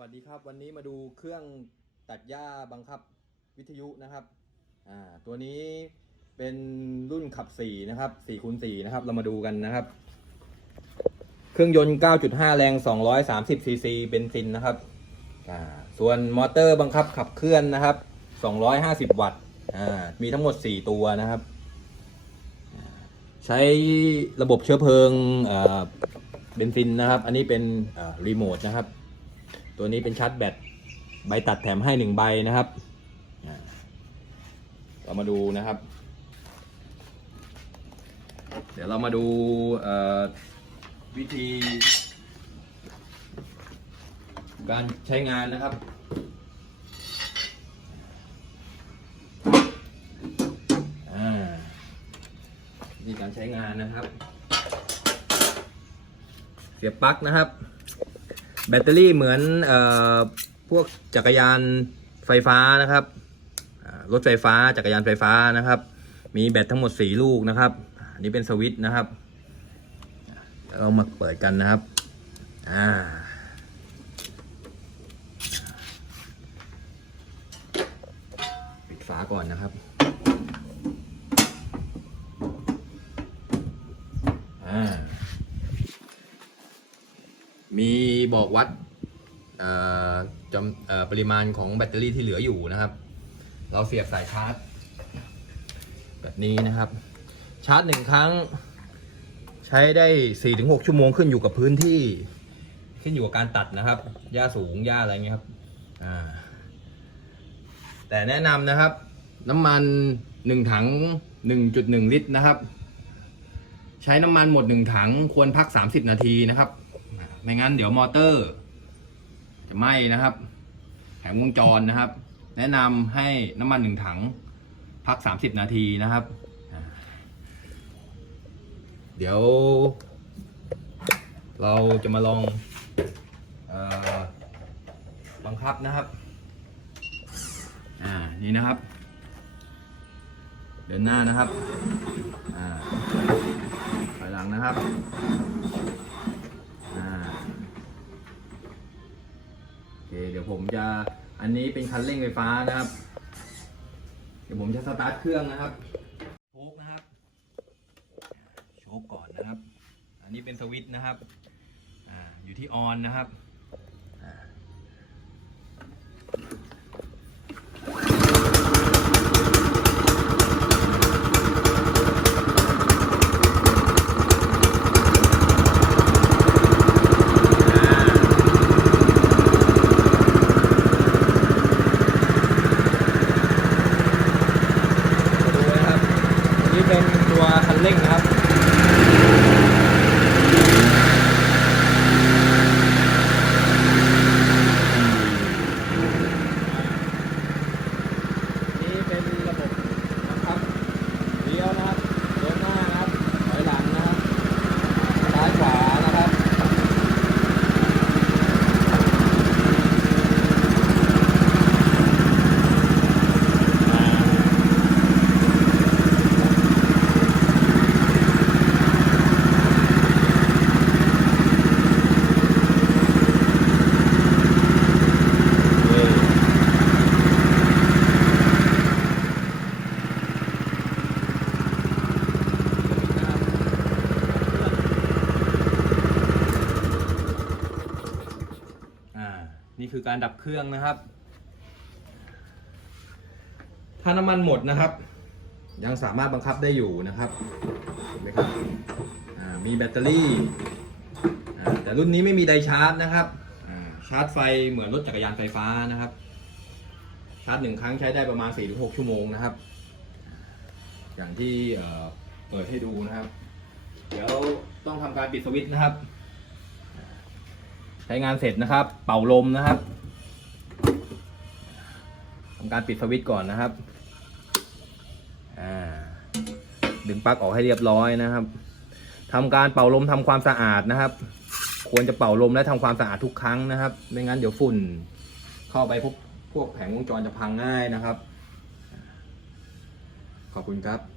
วัสดีครับ วันนี้มาดูเครื่องตัดหญ้าบังคับวิทยุนะครับอ่าตัวนี้เป็นรุ่นขับ4นะครับ4คูณ4นะครับ เรามาดูกันนะครับ เครื่องยนต์ 9.5 แรง 230ซีซีเบนซินนะครับอ่าส่วนมอเตอร์บังคับขับเคลื่อนนะครับ 250 วัตต์อ่ามีทั้งหมด 4 ตัวนะครับ ใช้ระบบเชื้อเพลิงเบนซินนะครับ อันนี้เป็นรีโมทนะครับ ตัวนี้เป็นชาร์จแบตใบตัดแถมให้หนึ่งใบนะครับ เรามาดูนะครับ เดี๋ยวเรามาดูวิธี การใช้งานนะครับวิธีการใช้งานนะครับ เสียบปลั๊กนะครับ แบตเตอรี่เหมือนเออพวกจักรยานไฟฟ้านะครับรถไฟฟ้าจักรยานไฟฟ้านะครับ มีแบตทั้งหมด 4 ลูกนะครับนนี้เป็นสวิตช์นะครับเดี๋ยวเรามาเปิดกันนะครับอ่าปิดฝาก่อนนะครับอ่า มีบอกวัดจำปริมาณของแบตเตอรี่ที่เหลืออยู่นะครับ เราเสียบสายชาร์จ แบบนี้นะครับ ชาร์จหนึ่งครั้ง ใช้ได้ 4-6 ชั่วโมงขึ้นอยู่กับพื้นที่ ขึ้นอยู่กับการตัดนะครับหญ้าสูงหญ้าอะไรเงี้ยครับแต่แนะนำนะครับ น้ำมัน1ถัง 1.1 ลิตรนะครับ ใช้น้ำมันหมด1ถังควรพัก 30 นาทีนะครับ ไม่งั้นเดี๋ยวมอเตอร์ จะไหม้นะครับแผงวงจรนะครับ แนะนำให้น้ำมันหนึ่งถัง พัก 30 นาทีนะครับ เดี๋ยว เราจะมาลองอบังคับนะครับ อ่า นี่นะครับ เดินหน้านะครับ อ่าถอยหลังนะครับ อ่าโอเค เดี๋ยวผมจะอันนี้เป็นคันเร่งไฟฟ้านะครับ เดี๋ยวผมจะสตาร์ทเครื่องนะครับโชกนะครับโชกก่อนนะครับ อันนี้เป็นสวิตช์นะครับอ่าอยู่ที่ออนนะครับอ่าดูนะครับ นี่ เป็นตัวคันเร่งนะครับ นี่เป็นระบบนะครับเลี้ยวนะครับเดินหน้านะครับถอยหลังนะครับซ้ายขวานะครับอ่าโอเคอ่า นี่คือการดับเครื่องนะครับ ถ้าน้ำมันหมดนะครับ ยังสามารถบังคับได้อยู่นะครับเห็นไหมครับมีแบตเตอรี่ แต่รุ่นนี้ไม่มีไดชาร์จนะครับชาร์จไฟเหมือนรถจักรยานไฟฟ้านะครับ ชาร์จหนึ่งครั้งใช้ได้ประมาณ 4-6 ชั่วโมงนะครับ อย่างที่เปิดให้ดูนะครับ เดี๋ยวต้องทำการปิดสวิตช์นะครับ ช้งานเสร็จนะครับ เป่าลมนะครับทำการปิดสวิตช์ก่อนนะครับดึงปลั๊กออกให้เรียบร้อยนะครับทำการเป่าลมทำความสะอาดนะครับ ควรจะเป่าลมและทำความสะอาดทุกครั้งนะครับ ไม่งั้นเดี๋ยวฝุ่น เข้าไปพวกพวกแผงวงจรจะพังง่ายนะครับ ขอบคุณครับ